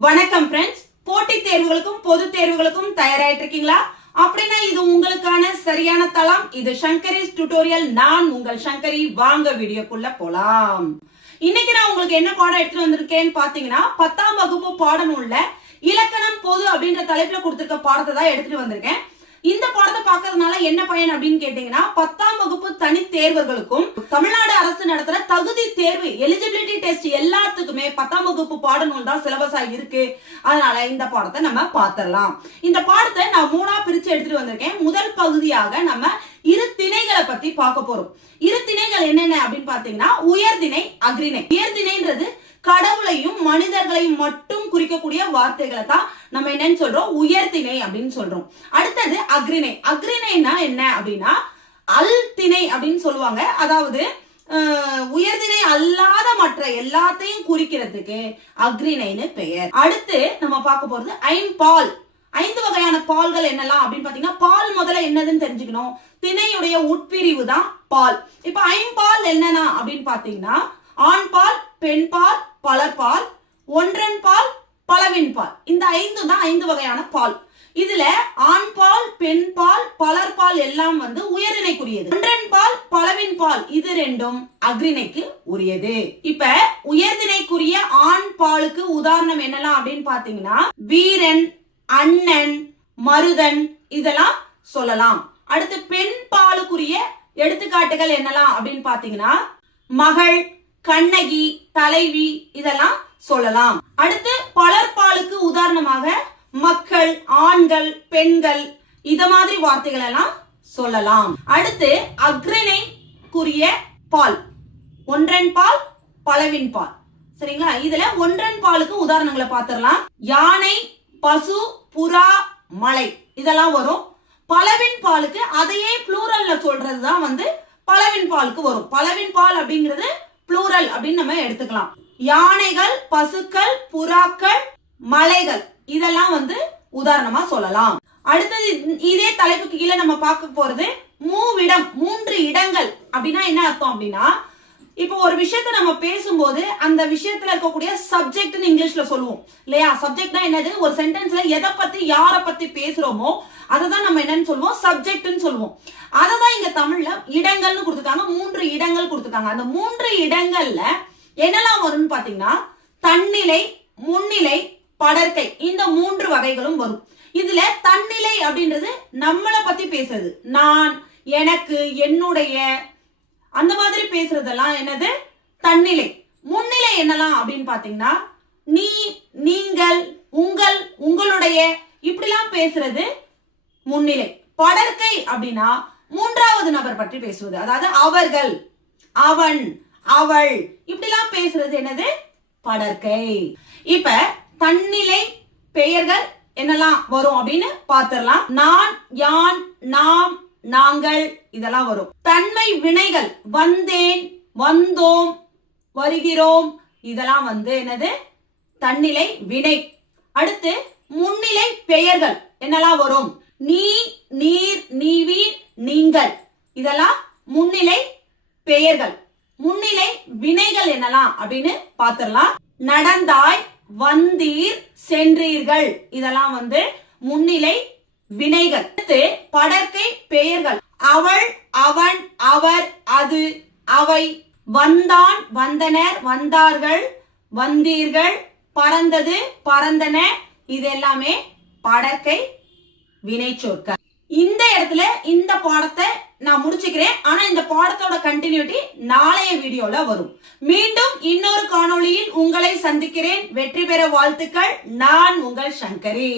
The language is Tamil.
வணக்கம் ஃப்ரெண்ட்ஸ். போட்டித் தேர்வுகளுக்கும் பொது தேர்வுகளுக்கும் தயாராயிட்டு இருக்கீங்களா? அப்படின்னா இது உங்களுக்கான சரியான தளம். இது சங்கரிஸ் டியூட்டோரியல். நான் உங்கள் சங்கரி. வாங்க வீடியோக்குள்ள போலாம். இன்னைக்கு நான் உங்களுக்கு என்ன பாடம் எடுத்துட்டு வந்திருக்கேன்னு பாத்தீங்கன்னா 10ஆம் வகுப்பு பாடநூல்ல இலக்கணம் பொது அப்படின்ற தலைப்புல கொடுத்திருக்க பாடத்தை தான் எடுத்துட்டு வந்திருக்கேன். இந்த பாடத்தை பார்க்கறதுனால என்ன பயன் அப்படின்னு கேட்டீங்கன்னா 10ஆம் வகுப்பு தனி தேர்வர்களுக்கும் தமிழ்நாடு அரசு நடத்துற தகுதி தேர்வு எலிஜிபிலிட்டி டெஸ்ட் எல்லாத்துக்குமே 10ஆம் வகுப்பு பாடநூல் தான் சிலபஸா இருக்கு. அதனால இந்த பாடத்தை நம்ம பார்த்திடலாம். இந்த பாடத்தை நான் 3ஆ பிரிச்சு எடுத்துட்டு வந்திருக்கேன். முதல் பகுதியாக நம்ம இரு திணைகளை பத்தி பார்க்க போறோம். இரு திணைகள் என்னென்ன அப்படின்னு பாத்தீங்கன்னா உயர்திணை, அக்ரிணை. உயர்திணைன்றது கடவுளையும் மனிதர்களையும் மட்டும் குறிக்கக்கூடிய வார்த்தைகளை தான் நம்ம என்னன்னு சொல்றோம், உயர்திணை அப்படின்னு சொல்றோம். அடுத்தது அக்ரிணை. அக்ரிணைனா என்ன அப்படின்னா அல் திணை அப்படின்னு சொல்லுவாங்க. அதாவது உயர்திணை அல்லாத மற்ற எல்லாத்தையும் குறிக்கிறதுக்கு அக்ரிணைன்னு பெயர். அடுத்து நம்ம பார்க்க போறது ஐம்பால். 5 வகையான பால்கள் என்னலாம் அப்படின்னு பாத்தீங்கன்னா பால் முதல்ல என்னதுன்னு தெரிஞ்சுக்கணும். திணையுடைய உட்பிரிவு தான் பால். இப்ப ஐம்பால் என்னன்னா அப்படின்னு பாத்தீங்கன்னா ஆண்பால், பெண்பால், பலர்பால், ஒன்றன் பால், பலவின் பால். இந்த 5 தான் 5 வகையான பால். இதுல ஆண்பால், பெண்பால், பலர்பால் எல்லாம் உயர்திணைக்குரியது. ஒன்றன் பால், பலவின் பால் இது ரெண்டும் அக்ரிணைக்கு உரியது. இப்ப உயர்திணைக்குரிய ஆண் பாலுக்கு உதாரணம் என்னலாம் அப்படின்னு பாத்தீங்கன்னா வீரன், அண்ணன், மருதன் இதெல்லாம் சொல்லலாம். அடுத்து பெண் பாலுக்குரிய எடுத்துக்காட்டுகள் என்னலாம் அப்படின்னு பாத்தீங்கன்னா மகள், கண்ணகி, தலைவி இதெல்லாம் சொல்லலாம். அடுத்து பலர்பாலுக்கு உதாரணமாக மக்கள், ஆண்கள், பெண்கள் இத மாதிரி வார்த்தைகள் எல்லாம் சொல்லலாம். அடுத்து அக்ரிணைக்குரிய பால் ஒன்றன் பால், பலவின் பால். சரிங்களா? இதுல ஒன்றன் பாலுக்கு உதாரணங்களை பார்த்திடலாம். யானை, பசு, புறா, மலை இதெல்லாம் வரும். பலவின் பாலுக்கு அதையே ப்ளூரல்ல சொல்றதுதான் பலவின் பாலுக்கு வரும். பலவின் பால் அப்படிங்கிறது ப்ளூரல் அப்படின்னு நம்ம எடுத்துக்கலாம். யானைகள், பசுக்கள், புறாக்கள், மலைகள் இதெல்லாம் உதாரணமா சொல்லலாம். அடுத்தது இதே தலைப்புக்கு கீழே நம்ம பார்க்க போறது மூவிடம், 3 இடங்கள். அப்படின்னா என்ன அர்த்தம் அப்படின்னா இப்போ ஒரு விஷயத்தை நம்ம பேசும்போது அந்த விஷயத்துல இருக்கக்கூடிய சப்ஜெக்ட்னு இங்கிலீஷ்ல சொல்லுவோம் இல்லையா? சப்ஜெக்ட்னா என்னது? ஒரு சென்டென்ஸ்ல எதை பத்தி யார பத்தி பேசுறோமோ அததான் நம்ம என்னன்னு சொல்லுவோம், சப்ஜெக்ட்னு சொல்லுவோம். அததான் இங்க தமிழ்ல இடங்கள்னு கொடுத்துருக்காங்க. 3 இடங்கள் கொடுத்துருக்காங்க. அந்த 3 இடங்கள்ல என்னெல்லாம் வரும்னு பாத்தீங்கன்னா தன்னிலை, முன்னிலை, படர்க்கை இந்த 3 வகைகளும் வரும். இதுல தன்னிலை அப்படின்றது நம்மளை பத்தி பேசுறது. நான், எனக்கு, என்னுடைய அந்த மாதிரி பேசுறதெல்லாம் என்னது? தன்னிலை. முன்னிலை என்னலாம் அப்படின்னு பாத்தீங்கன்னா நீ, நீங்கள், உங்கள், உங்களுடைய இப்படிலாம் பேசுறது முன்னிலை. படர்க்கை அப்படின்னா 3வது நபர் பற்றி பேசுவது. அதாவது அவர்கள், அவன், அவள் இப்படிலாம் பேசுறது என்னது? படர்க்கை. இப்ப தன்னிலை பெயர்கள் என்னெல்லாம் வரும் அப்படின்னு பாத்திரலாம். நான், யான், நாம், நாங்கள் இதெல்லாம் வரும். தன்மை வினைகள் வந்தேன், வந்தோம், வருகிறோம் இதெல்லாம் என்னது? தன்னிலை வினை. அடுத்து முன்னிலை பெயர்கள் என்னெல்லாம் வரும்? நீ, நீர், நீவீர், நீங்கள் இதெல்லாம் முன்னிலை பெயர்கள். முன்னிலை வினைகள் என்னலாம் அப்படின்னு பாத்திரலாம். நடந்தாய், வந்தீர், சென்றீர்கள் இதெல்லாம் முன்னிலை வினைகள். படர்க்கை பெயர்கள் அவள், அவன், அவர், அது, அவை, வந்தான், வந்தனர், வந்தார்கள், வந்தீர்கள், பறந்தது, பறந்தன இது எல்லாமே படர்க்கை வினை சொற்கள். இந்த இடத்துல இந்த பாடத்தை நான் முடிச்சுக்கிறேன். ஆனா இந்த பாடத்தோட கண்டினியூட்டி நாளைய வீடியோல வரும். மீண்டும் இன்னொரு காணொளியில் உங்களை சந்திக்கிறேன். வெற்றி பெற வாழ்த்துக்கள். நான் உங்கள் சங்கரி.